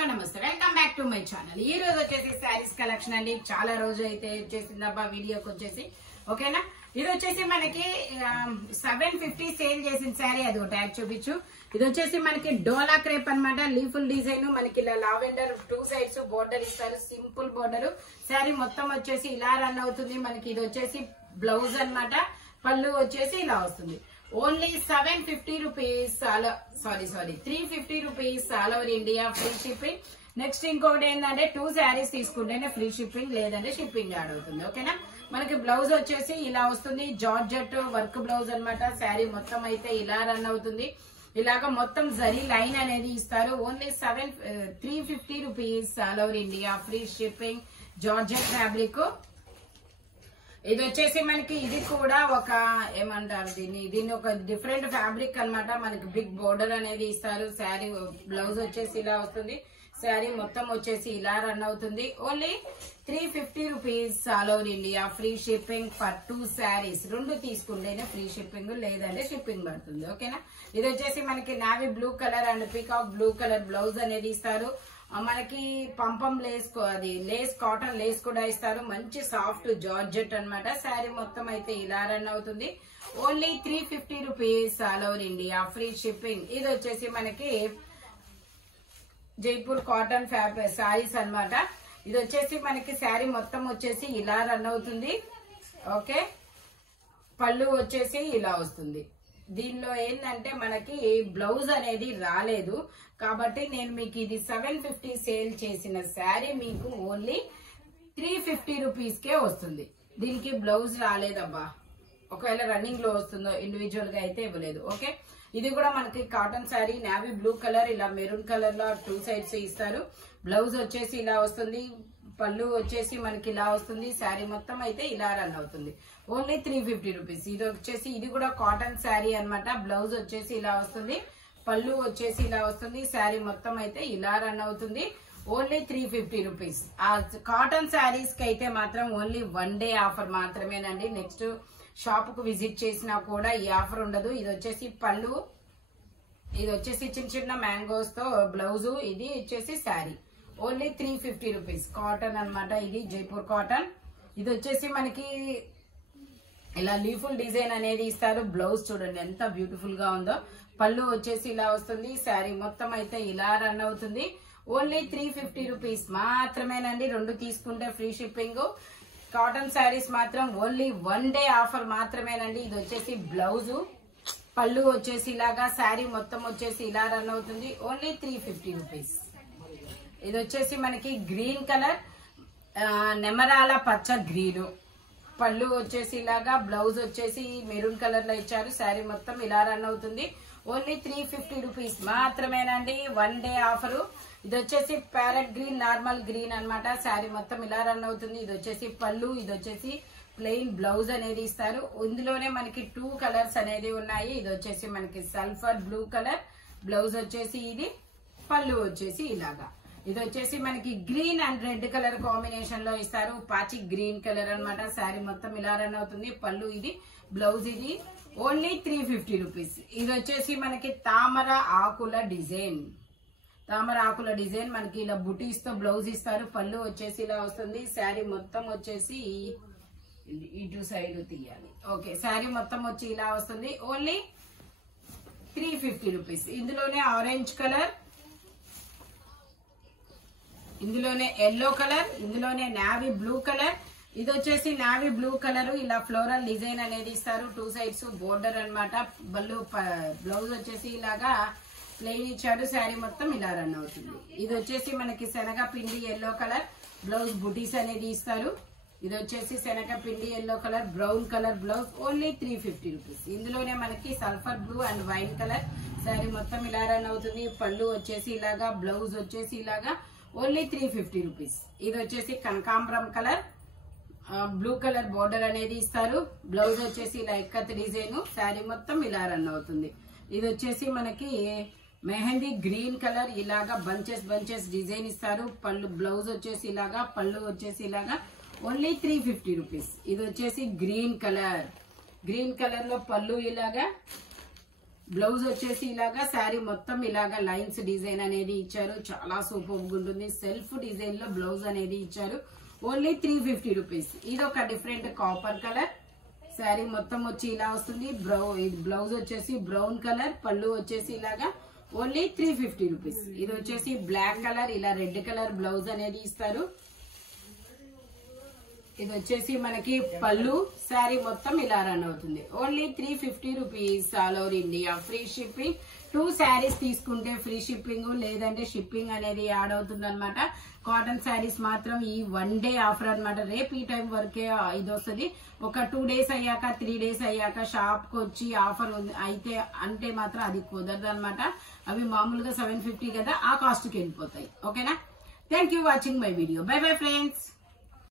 Hello నమస్తే welcome back to my channel. ఈ రోజు వచ్చేసి శారీస్ కలెక్షన్ అండి। చాలా రోజు అయితే వచ్చేసిందబ్బా వీడియోకి వచ్చేసి ఓకేనా। ఇది వచ్చేసి మనకి 750 సేల్ చేసిన శారీ, అది ఒక ట్యాగ్ చూపించు। ఇది వచ్చేసి మనకి డోలా క్రేప్ అన్నమాట, లీఫుల్ డిజైన్, మనకి ఇలా లావెండర్ 2 సైడ్స్ బోర్డర్ ఇస్తారు, సింపుల్ బోర్డర్। శారీ మొత్తం వచ్చేసి ఇలా రన్ అవుతుంది। మనకి ఇది వచ్చేసి బ్లౌజ్ అన్నమాట, పళ్ళు వచ్చేసి ఇలా వస్తుంది। Only 750 rupees, sorry 350 rupees all over India, free shipping. Next ఇంకోటి ఏంటంటే 2 శారీస్ తీసుకుంటేనే ఫ్రీ షిప్పింగ్, లేదంటే షిప్పింగ్ యాడ్ అవుతుంది ఓకేనా। మనకి బ్లౌజ్ వచ్చేసి ఇలా వస్తుంది, జార్జెట్ వర్క్ బ్లౌజ్ అన్నమాట। శారీ మొత్తం అయితే ఇలా రన్ అవుతుంది, ఇలాగా మొత్తం జరీ లైన్ అనేది ఇస్తారు। Only 350 rupees all over India, free shipping, georgette fabric. ఇది వచ్చేసి మనకి ఇది కూడా ఒక ఏమంటారు దీన్ని ఒక డిఫరెంట్ ఫ్యాబ్రిక్ అన్నమాట। మనకి బిగ్ బోర్డర్ అనేది ఇస్తారు। శారీ బ్లౌజ్ వచ్చేసి ఇలా వస్తుంది, శారీ మొత్తం వచ్చేసి ఇలా రన్ అవుతుంది। Only 350 rupees all over India, free shipping for 2 saris. 2 తీసుకుంటేనే ఫ్రీ షిప్పింగ్, లేదంటే షిప్పింగ్ పడుతుంది ఓకేనా। ఇది వచ్చేసి మనకి navy blue colour and peacock blue colour blouse అనేది ఇస్తారు। మనకి పంపం లేస్, అది లేస్ కాటన్ లేస్ కూడా ఇస్తారు, మంచి సాఫ్ట్ జార్జెట్ అన్నమాట। శారీ మొత్తం అయితే ఇలా రన్ అవుతుంది। Only 350 rupees all over India, free shipping. ఇది వచ్చేసి మనకి జైపూర్ కాటన్ ఫ్యాబ్రిక్ శారీస్ అన్నమాట। ఇది వచ్చేసి మనకి శారీ మొత్తం వచ్చేసి ఇలా రన్ అవుతుంది ఓకే। పళ్ళు వచ్చేసి ఇలా వస్తుంది। దీనిలో ఏంటంటే మనకి బ్లౌజ్ అనేది రాలేదు కాబట్టి నేను మీకు ఇది 750 సేల్ చేసిన శారీ మీకు ఓన్లీ 350 రూపీస్ కే వస్తుంది। దీనికి బ్లౌజ్ రాలేదబ్బా, ఒకవేళ రన్నింగ్ లో వస్తుందో ఇండివిజువల్ గా అయితే ఇవ్వలేదు ఓకే। ఇది కూడా మనకి cotton sari, navy blue colour, ఇలా మెరూన్ కలర్ లో 2 సైడ్స్ ఇస్తారు। బ్లౌజ్ వచ్చేసి ఇలా వస్తుంది, పళ్ళు వచ్చేసి మనకి ఇలా వస్తుంది, శారీ మొత్తం అయితే ఇలా రన్ అవుతుంది। Only 350 rupees. ఇది వచ్చేసి ఇది కూడా కాటన్ శారీ అన్నమాట। బ్లౌజ్ వచ్చేసి ఇలా వస్తుంది, పళ్ళు వచ్చేసి ఇలా వస్తుంది, శారీ మొత్తం అయితే ఇలా రన్ అవుతుంది। Only 350 rupees. ఆ కాటన్ శారీస్ కి అయితే మాత్రం ఓన్లీ 1 డే ఆఫర్ మాత్రమేనండి। నెక్స్ట్ షాప్ కు విజిట్ చేసినా కూడా ఈ ఆఫర్ ఉండదు। ఇది వచ్చేసి పళ్ళు, ఇది వచ్చేసి చిన్న చిన్న మ్యాంగోస్ తో బ్లౌజ్, ఇది వచ్చేసి శారీ ఓన్లీ 350 రూపీస్। కాటన్ అన్నమాట, ఇది జైపూర్ కాటన్। ఇది వచ్చేసి మనకి ఇలా లీఫుల్ డిజైన్ అనేది ఇస్తారు। బ్లౌజ్ చూడండి ఎంత బ్యూటిఫుల్ గా ఉందో, పళ్ళు వచ్చేసి ఇలా వస్తుంది, శారీ మొత్తం అయితే ఇలా రన్ అవుతుంది। ఓన్లీ 350 రూపీస్ మాత్రమేనండి। 2 తీసుకుంటే ఫ్రీ షిప్పింగ్। కాటన్ శారీస్ మాత్రం ఓన్లీ 1 డే ఆఫర్ మాత్రమేనండి। ఇది వచ్చేసి బ్లౌజ్, పళ్ళు వచ్చేసి ఇలాగా, శారీ మొత్తం వచ్చేసి ఇలా రన్ అవుతుంది। Only 350 rupees. ఇది వచ్చేసి మనకి గ్రీన్ కలర్, నెమరాల పచ్చ గ్రీన్, పళ్ళు వచ్చేసి ఇలాగా, బ్లౌజ్ వచ్చేసి మెరూన్ కలర్ లో ఇచ్చారు, శారీ మొత్తం ఇలా రన్ అవుతుంది। ఓన్లీ 350 రూపీస్ మాత్రమేనండి, 1 డే ఆఫరు। ఇది వచ్చేసి ప్యారెట్ గ్రీన్, నార్మల్ గ్రీన్ అన్నమాట, శారీ మొత్తం ఇలా రన్ అవుతుంది। ఇది వచ్చేసి పళ్ళు, ఇది వచ్చేసి ప్లెయిన్ బ్లౌజ్ అనేది ఇస్తారు। ఇందులోనే మనకి 2 కలర్స్ అనేది ఉన్నాయి। ఇది వచ్చేసి మనకి సల్ఫర్ బ్లూ కలర్, బ్లౌజ్ వచ్చేసి ఇది, పళ్ళు వచ్చేసి ఇలాగా। ఇది వచ్చేసి మనకి green and red colour combination లో ఇస్తారు, పాచి గ్రీన్ కలర్ అన్నమాట, శారీ మొత్తం ఇలా రన్ అవుతుంది। పళ్ళు ఇది, బ్లౌజ్ ఇది, ఓన్లీ 350 రూపీస్। ఇది వచ్చేసి మనకి తామర ఆకుల డిజైన్, తామర ఆకుల డిజైన్, మనకి ఇలా బుటీస్ తో బ్లౌజ్ ఇస్తారు, పళ్ళు వచ్చేసి ఇలా వస్తుంది, శారీ మొత్తం వచ్చేసి ఇటు సైడ్ తీయాలి ఓకే। శారీ మొత్తం వచ్చి ఇలా వస్తుంది, ఓన్లీ 350 రూపీస్। ఇందులోనే ఆరెంజ్ కలర్, ఇందులోనే ఎల్లో కలర్, ఇందులోనే నావీ బ్లూ కలర్। ఇది వచ్చేసి నావీ బ్లూ కలర్, ఇలా ఫ్లోరల్ డిజైన్ అనేది ఇస్తారు, 2 సైడ్స్ బోర్డర్ అన్నమాట। బ్లౌజ్ వచ్చేసి ఇలాగా ప్లెయిన్ ఇచ్చారు, శారీ మొత్తం ఇలా రన్ అవుతుంది। ఇది వచ్చేసి మనకి శనగ పిండి ఎల్లో కలర్, బ్లౌజ్ బుటీస్ అనేది ఇస్తారు। ఇది వచ్చేసి శనగ పిండి yellow colour, brown colour blouse, only 350 rupees. ఇందులోనే మనకి sulphur blue and wine colour, sari మొత్తం ఇలా రన్ అవుతుంది, పళ్ళు వచ్చేసి ఇలాగా, బ్లౌజ్ వచ్చేసి ఇలాగా, ఓన్లీ 350 రూపీస్। ఇది వచ్చేసి కనకాంబరం కలర్, బ్లూ కలర్ బోర్డర్ అనేది ఇస్తారు, బ్లౌజ్ వచ్చేసి ఇలా ఇక్కత్ డిజైన్, శారీ మొత్తం ఇలా రన్ అవుతుంది। ఇది వచ్చేసి మనకి మెహందీ గ్రీన్ కలర్, ఇలాగా బంచెస్ డిజైన్ ఇస్తారు, పళ్ళు బ్లౌజ్ వచ్చేసి ఇలాగా, పళ్ళు వచ్చేసి ఇలాగా, ఓన్లీ 350 రూపీస్। ఇది వచ్చేసి గ్రీన్ కలర్, గ్రీన్ కలర్ లో పళ్ళు ఇలాగా, బ్లౌజ్ వచ్చేసి ఇలాగా శారీ మొత్తం ఇలాగా లైన్స్ డిజైన్ అనేది ఇచ్చారు. చాలా సూపర్ గా ఉంటుంది. సెల్ఫ్ డిజైన్ లో బ్లౌజ్ అనేది ఇచ్చారు. Only 350 rupees. ఇది ఒక డిఫరెంట్ కాపర్ కలర్. శారీ మొత్తం వచ్చి ఇలా వస్తుంది. బ్లౌజ్ వచ్చేసి బ్రౌన్ కలర్, పళ్ళు వచ్చేసి ఇలాగా ఓన్లీ 350 రూపీస్. ఇది వచ్చేసి బ్లాక్ కలర్, ఇలా రెడ్ కలర్ బ్లౌజ్ అనేది ఇస్తారు. ఇది వచ్చేసి మనకి పళ్ళు. శారీ మొత్తం ఇలా రన్ అవుతుంది. Only 350 rupees. All over India free shipping. 2 saris తీసుకుంటే ఫ్రీ షిప్పింగ్, లేదంటే షిప్పింగ్ అనేది యాడ్ అవుతుంది అనమాట. కాటన్ శారీస్ మాత్రం ఈ 1 డే ఆఫర్ అనమాట. రేపు ఈ టైం వరకే ఇది వస్తుంది. ఒక 2 డేస్ అయ్యాక 3 డేస్ అయ్యాక షాప్ కు వచ్చి ఆఫర్ అయితే అంటే మాత్రం అది కుదరదు అనమాట. అవి మామూలుగా 750 కదా, ఆ కాస్ట్ కి వెళ్ళిపోతాయి. ఓకేనా? Thank you watching my video. By bye friends.